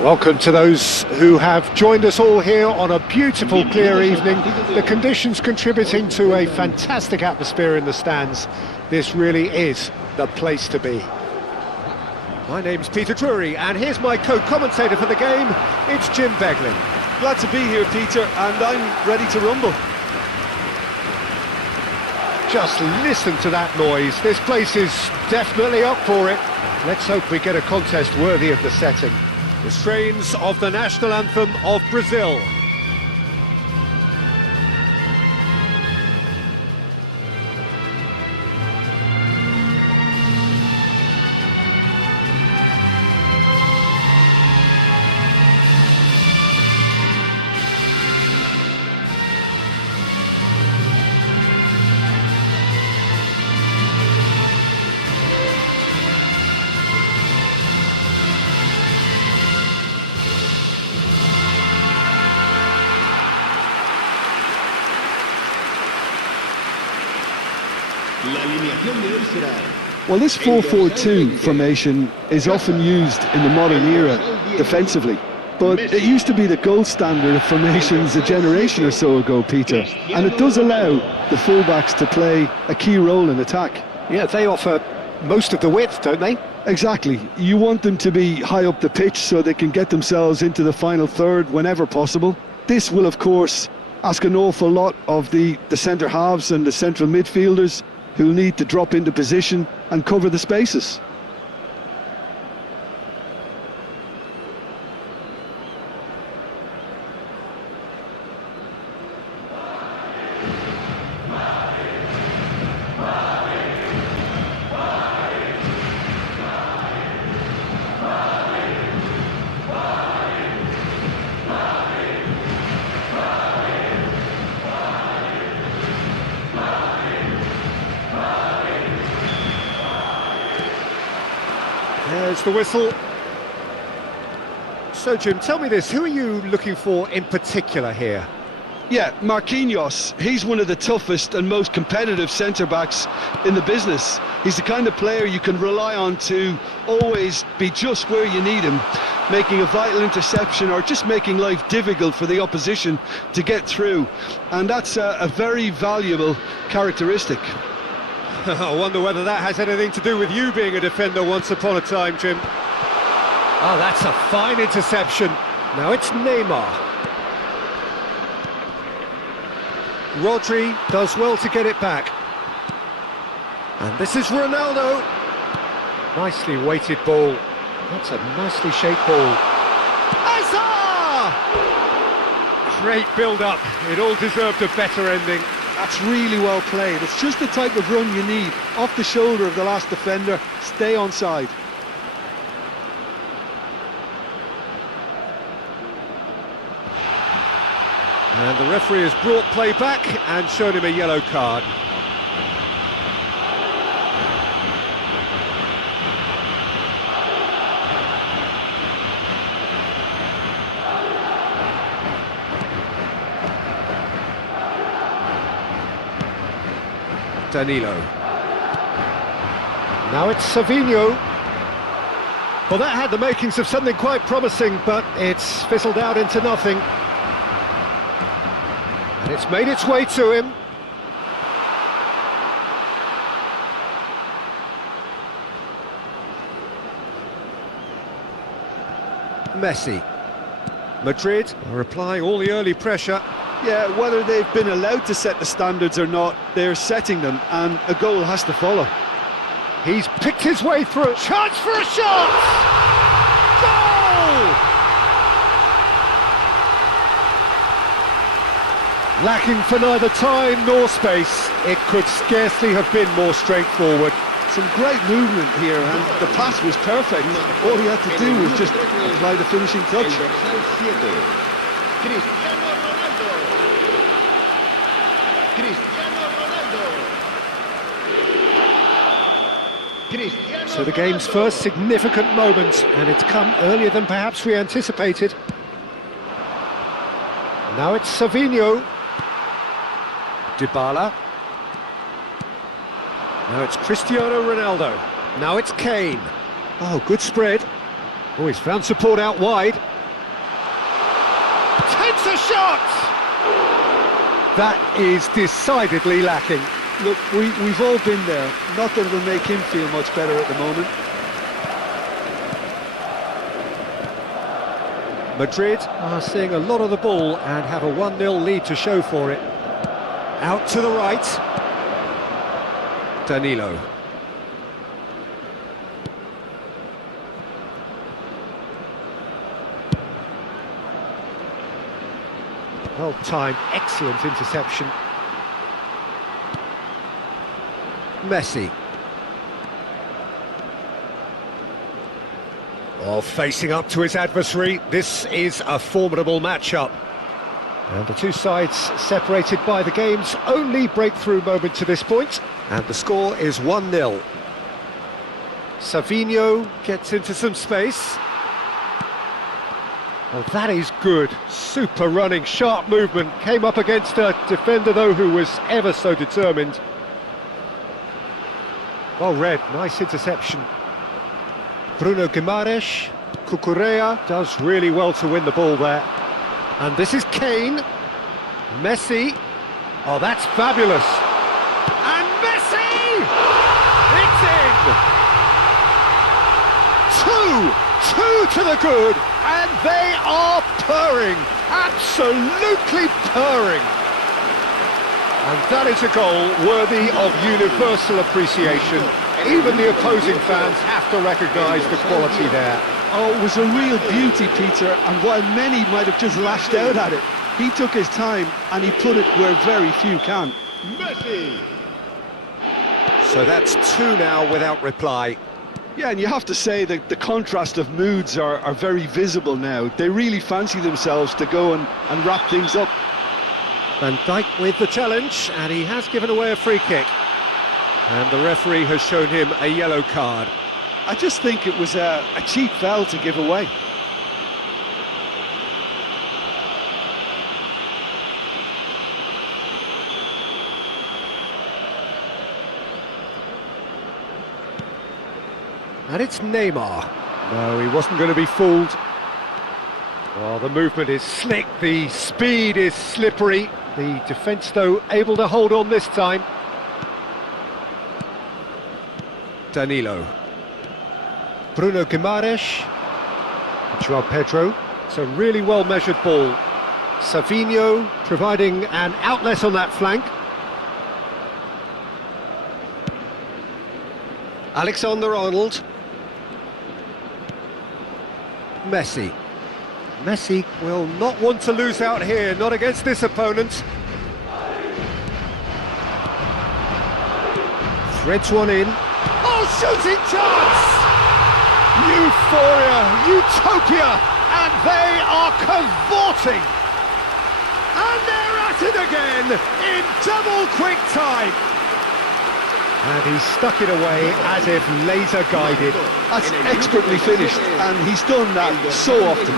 Welcome to those who have joined us all here on a beautiful, clear evening. The conditions contributing to a fantastic atmosphere in the stands. This really is the place to be. My name's Peter Drury, and here's my co-commentator for the game. It's Jim Beglin. Glad to be here, Peter, and I'm ready to rumble. Just listen to that noise. This place is definitely up for it. Let's hope we get a contest worthy of the setting. The strains of the national anthem of Brazil. Well, this 4-4-2 formation is often used in the modern era defensively, but it used to be the gold standard of formations a generation or so ago, Peter, and it does allow the fullbacks to play a key role in attack. Yeah, they offer most of the width, don't they? Exactly. You want them to be high up the pitch so they can get themselves into the final third whenever possible. This will, of course, ask an awful lot of the centre halves and the central midfielders, who'll need to drop into position and cover the spaces. There's the whistle. So, Jim, tell me this, who are you looking for in particular here? Yeah, Marquinhos. He's one of the toughest and most competitive centre-backs in the business. He's the kind of player you can rely on to always be just where you need him, making a vital interception or just making life difficult for the opposition to get through. And that's a very valuable characteristic. I wonder whether that has anything to do with you being a defender once upon a time, Jim. Oh, that's a fine interception. Now it's Neymar. Rodri does well to get it back. And this is Ronaldo. Nicely weighted ball. That's a nicely shaped ball. Hazard! Great build-up. It all deserved a better ending. That's really well played. It's just the type of run you need. Off the shoulder of the last defender, stay onside. And the referee has brought play back and shown him a yellow card. Danilo. Now it's Savinho. Well, that had the makings of something quite promising, but it's fizzled out into nothing. And it's made its way to him. Messi. Madrid are applying all the early pressure. Yeah, whether they've been allowed to set the standards or not, they're setting them, and a goal has to follow. He's picked his way through. Chance for a shot! Goal! Lacking for neither time nor space, it could scarcely have been more straightforward. Some great movement here, and the pass was perfect. All he had to do was just apply the finishing touch. So the game's first significant moment, and it's come earlier than perhaps we anticipated. Now it's Savinho. Dybala. Now it's Cristiano Ronaldo. Now it's Kane. Oh, good spread. Oh, he's found support out wide. Takes a shot! That is decidedly lacking. Look, we've all been there. Not that it'll make him feel much better at the moment. Madrid are seeing a lot of the ball and have a 1-0 lead to show for it. Out to the right. Danilo. Well timed, excellent interception. Messi. Oh, facing up to his adversary, this is a formidable matchup. And the two sides separated by the game's only breakthrough moment to this point. And the score is 1-0. Savinho gets into some space. Oh, that is good. Super running, sharp movement. Came up against a defender, though, who was ever so determined. Well read, nice interception. Bruno Guimaraes, Cucurella does really well to win the ball there. And this is Kane. Messi. Oh, that's fabulous. And Messi! It's in! Two to the good, and they are purring. Absolutely purring. And that is a goal worthy of universal appreciation. Even the opposing fans have to recognise the quality there. Oh, it was a real beauty, Peter, and while many might have just lashed out at it, he took his time and he put it where very few can. Messi! So that's two now without reply. Yeah, and you have to say that the contrast of moods are very visible now. They really fancy themselves to go and wrap things up. Van Dijk with the challenge, and he has given away a free kick. And the referee has shown him a yellow card. I just think it was a cheap foul to give away. And it's Neymar. No, he wasn't going to be fooled. Well, the movement is slick, the speed is slippery. The defence, though, able to hold on this time. Danilo. Bruno Guimaraes. Joao Pedro. It's a really well-measured ball. Savinho providing an outlet on that flank. Alexander-Arnold. Messi. Messi will not want to lose out here, not against this opponent. Threads one in. Oh, shooting chance! Euphoria, utopia, and they are cavorting. And they're at it again in double quick time. And he stuck it away as if laser guided. That's expertly finished, and he's done that so often.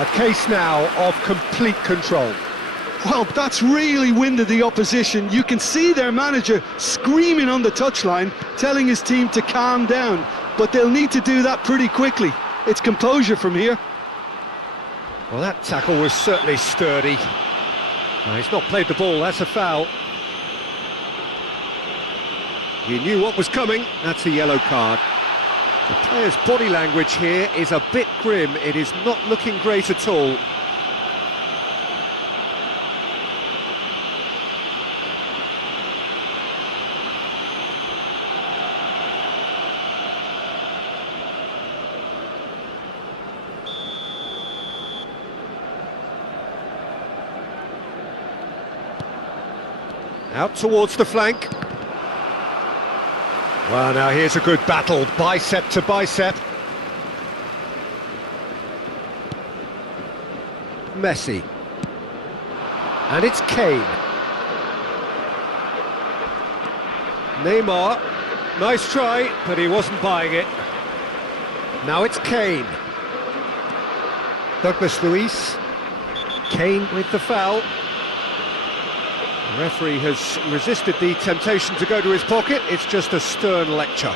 A case now of complete control. Well, that's really winded the opposition. You can see their manager screaming on the touchline, telling his team to calm down, but they'll need to do that pretty quickly. It's composure from here. Well, that tackle was certainly sturdy. No, he's not played the ball, that's a foul. He knew what was coming, that's a yellow card. The player's body language here is a bit grim, it is not looking great at all. Out towards the flank. Well, now here's a good battle, bicep to bicep. Messi. And it's Kane. Neymar. Nice try, but he wasn't buying it. Now it's Kane. Douglas Luiz. Kane with the foul. The referee has resisted the temptation to go to his pocket. It's just a stern lecture.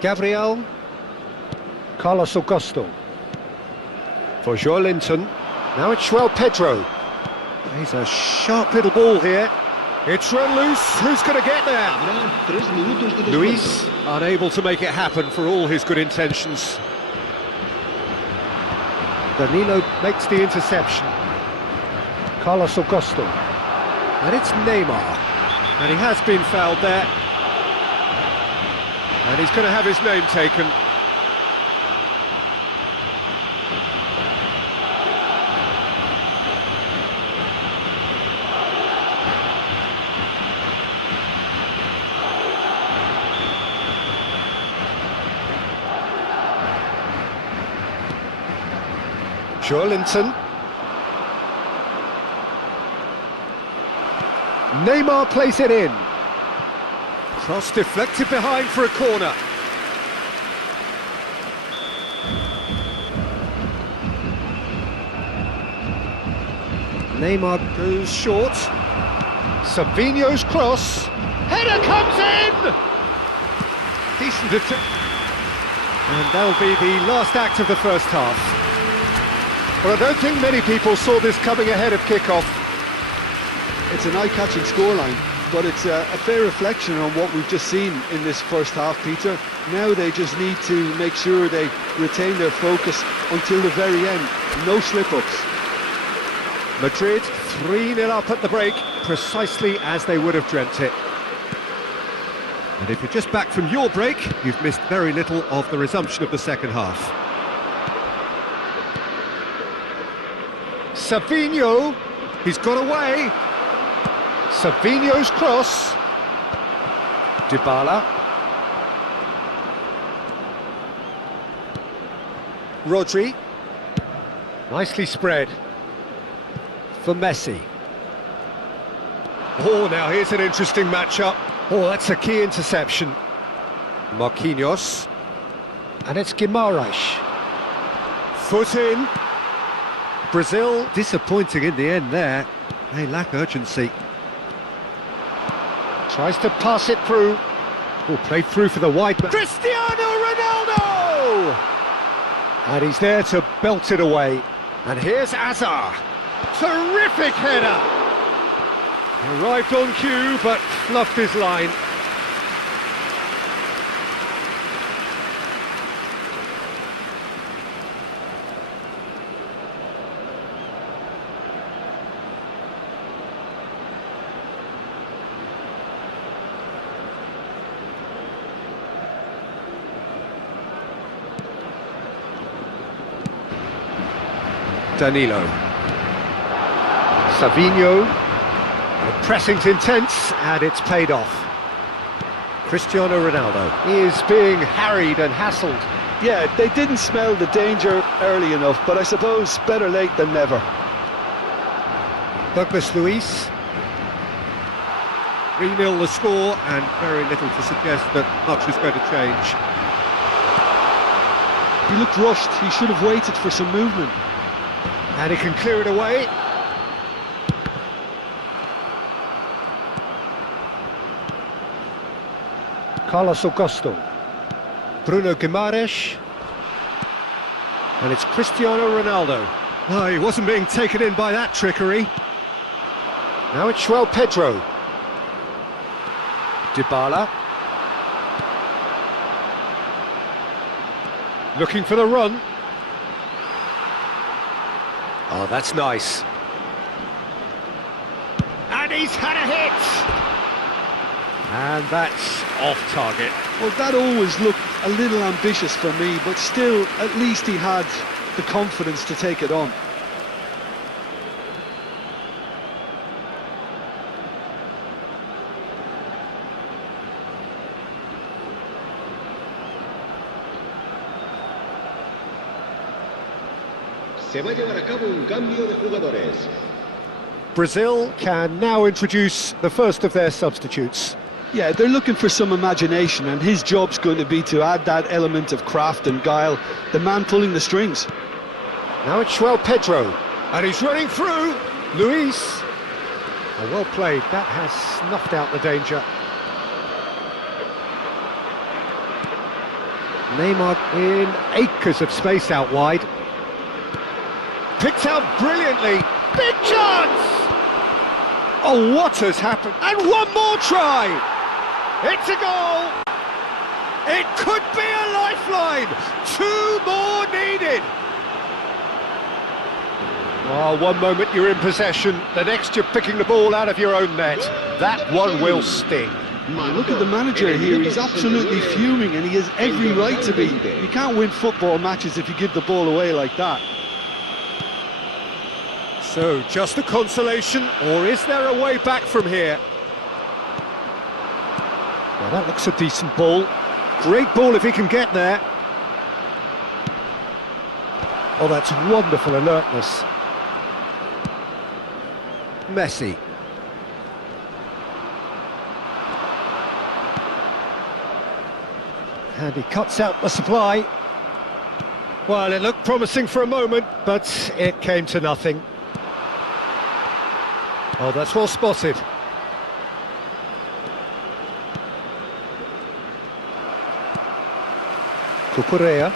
Gabriel. Carlos Augusto. For Joelinton. Now it's João Pedro. He's a sharp little ball here. It's run loose. Who's going to get there? Luis, unable to make it happen for all his good intentions. Danilo makes the interception. Carlos Augusto. And it's Neymar. And he has been fouled there. And he's going to have his name taken. Joelinton. Neymar plays it in. Cross deflected behind for a corner. Neymar goes short. Savinho's cross. Header comes in! Decent attempt. And that'll be the last act of the first half. Well, I don't think many people saw this coming ahead of kick-off. It's an eye-catching scoreline, but it's a fair reflection on what we've just seen in this first half, Peter. Now they just need to make sure they retain their focus until the very end. No slip-ups. Madrid 3-0 up at the break, precisely as they would have dreamt it. And if you're just back from your break, you've missed very little of the resumption of the second half. Savinho, he's got away. Savinho's cross. Dybala. Rodri. Nicely spread. For Messi. Oh, now here's an interesting matchup. Oh, that's a key interception. Marquinhos. And it's Guimarães. Foot in. Brazil disappointing in the end there. They lack urgency. Tries to pass it through. Oh, played through for the wide man. Cristiano Ronaldo! And he's there to belt it away. And here's Azar. Terrific header! Arrived on cue, but fluffed his line. Danilo. Savinho. The pressing's intense and it's paid off. Cristiano Ronaldo is being harried and hassled. Yeah, they didn't smell the danger early enough, but I suppose better late than never. Douglas Luis. 3-0 the score and very little to suggest that much is going to change. He looked rushed, he should have waited for some movement. And he can clear it away. Carlos Augusto. Bruno Guimarães. And it's Cristiano Ronaldo. Oh, he wasn't being taken in by that trickery. Now it's João Pedro. Dybala. Looking for the run. Oh, that's nice. And he's had a hit! And that's off target. Well, that always looked a little ambitious for me, but still, at least he had the confidence to take it on. Se va a llevar a cabo un cambio de jugadores. Brazil can now introduce the first of their substitutes. Yeah, they're looking for some imagination, and his job's going to be to add that element of craft and guile, the man pulling the strings. Now it's João Pedro, and he's running through. Luis. Oh, well played, that has snuffed out the danger. Neymar in acres of space out wide. Picked out brilliantly. Big chance! Oh, what has happened? And one more try! It's a goal! It could be a lifeline! 2 more needed! Oh, one moment you're in possession, the next you're picking the ball out of your own net. That one will sting. Look at the manager here, he's absolutely fuming, and he has every right to be. You can't win football matches if you give the ball away like that. So, just a consolation, or is there a way back from here? Well, that looks a decent ball. Great ball if he can get there. Oh, that's wonderful alertness. Messi. And he cuts out the supply. Well, it looked promising for a moment, but it came to nothing. Oh, that's well spotted. Cucurella.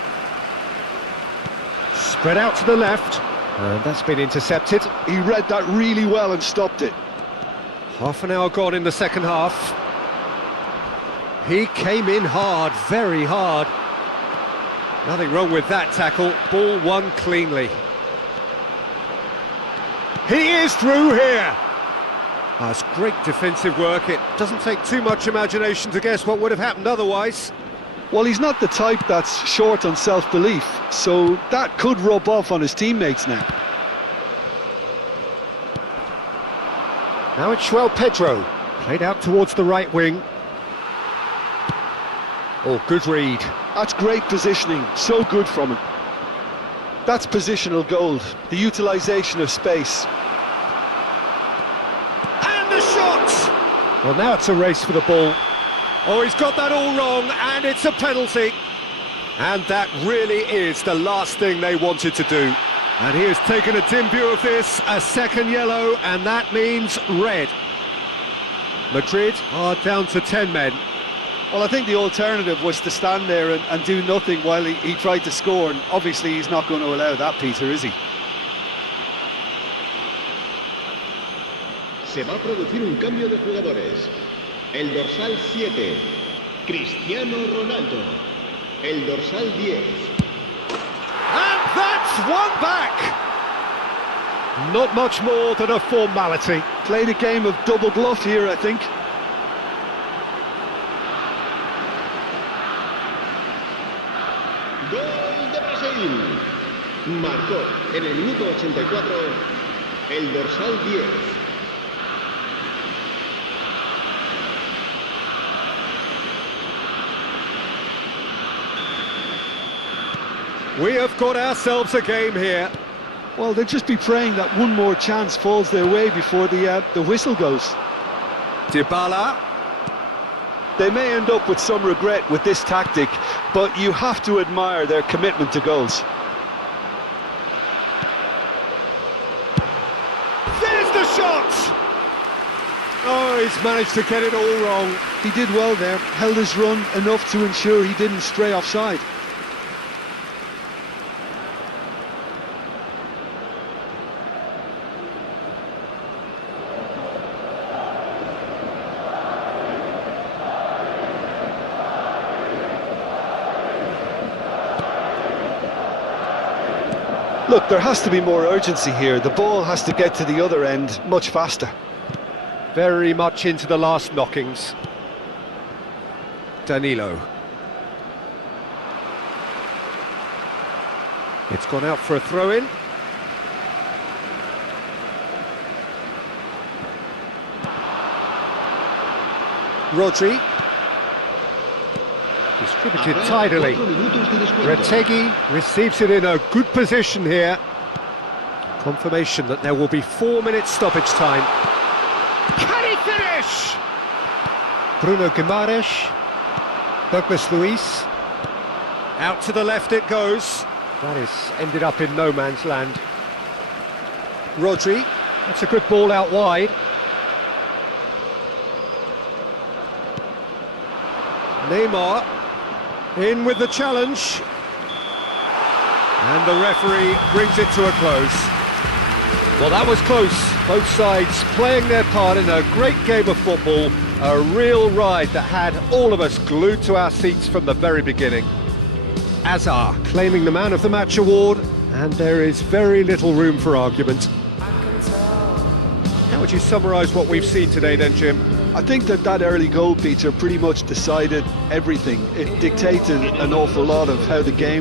Spread out to the left. And that's been intercepted. He read that really well and stopped it. Half an hour gone in the second half. He came in hard, very hard. Nothing wrong with that tackle. Ball won cleanly. He is through here. That's great defensive work. It doesn't take too much imagination to guess what would have happened otherwise. Well, he's not the type that's short on self-belief, so that could rub off on his teammates now. Now it's João Pedro, played out towards the right wing. Oh, good read. That's great positioning, so good from him. That's positional gold, the utilisation of space. And the shot! Well, now it's a race for the ball. Oh, he's got that all wrong, and it's a penalty. And that really is the last thing they wanted to do. And he has taken a dim view of this, a second yellow, and that means red. Madrid are down to 10 men. Well, I think the alternative was to stand there and do nothing while he tried to score, and obviously he's not going to allow that, Peter, is he? Se va a producir un cambio de jugadores. El dorsal 7, Cristiano Ronaldo. El dorsal 10. And that's one back! Not much more than a formality. Played a game of double bluff here, I think. Gol de Brasil. Marcó en el minuto 84 el dorsal 10. We have got ourselves a game here. Well, they'll just be praying that one more chance falls their way before the whistle goes. Dybala. They may end up with some regret with this tactic, but you have to admire their commitment to goals. There's the shot! Oh, he's managed to get it all wrong. He did well there, held his run enough to ensure he didn't stray offside. Look, there has to be more urgency here. The ball has to get to the other end much faster. Very much into the last knockings. Danilo. It's gone out for a throw-in. Rodri. Distributed tidily. Retegui receives it in a good position here. Confirmation that there will be 4 minutes stoppage time. Can he finish? Bruno Guimaraes. Douglas Luiz. Out to the left it goes. That is ended up in no man's land. Rodri. That's a good ball out wide. Neymar. In with the challenge. And the referee brings it to a close. Well, that was close. Both sides playing their part in a great game of football. A real ride that had all of us glued to our seats from the very beginning. Azar claiming the Man of the Match award, and there is very little room for argument. How would you summarise what we've seen today then, Jim? I think that early goal, Peter, pretty much decided everything. It dictated an awful lot of how the game